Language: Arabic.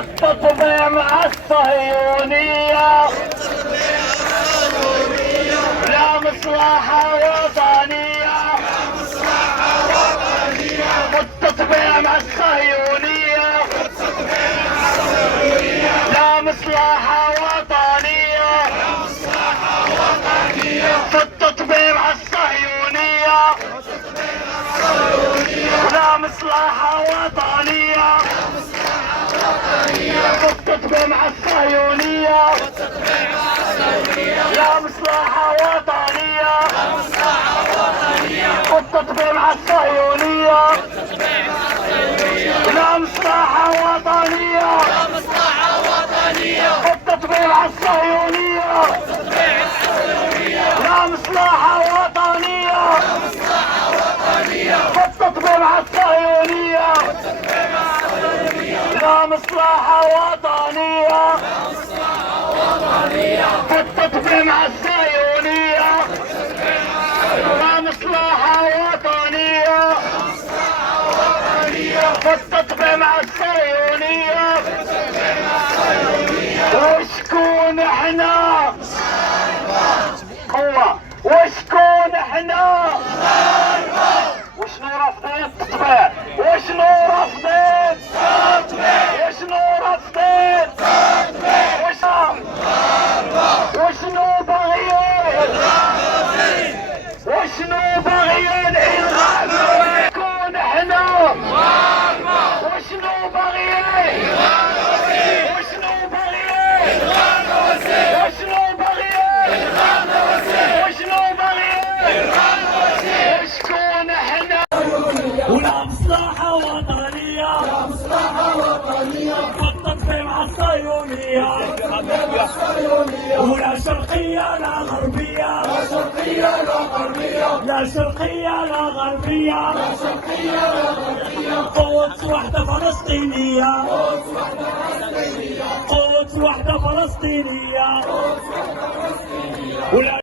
والتطبيع مع الصهيونية لا مصلحة وطنية والتطبيع مع الصهيونية لا مصلحة وطنية والتطبيع مع الصهيونية لا مصلحة وطنية والتطبيع مع الصهيونية لا مصلحة وطنية والتطبيع مع الصهيونية لا مصلحة وطنية والتطبيع مع الصهيونية لا مصلحة وطنية والتطبيع مع الصهيونية لا مصلحة وطنية والتطبيع مع الصهيونية لا مصلحة وطنية والتطبيع مع الصهيونية وشكون احنا قوة وشكون احنا وشنو رافضين التطبيع وشنو رافضين وشنو رافضين وشنو باغيين وشنو باغيين الغاء شكون احنا وشنو باغيين وشنو باغيين وشنو باغيين وشنو باغيين وشكون احنا ولا مصلحة وطنية والتطبيع مع الصهيونية ولا شرقية لا غربية لا شرقية لا غربية قدس وحدة فلسطينية قدس وحدة فلسطينية ولا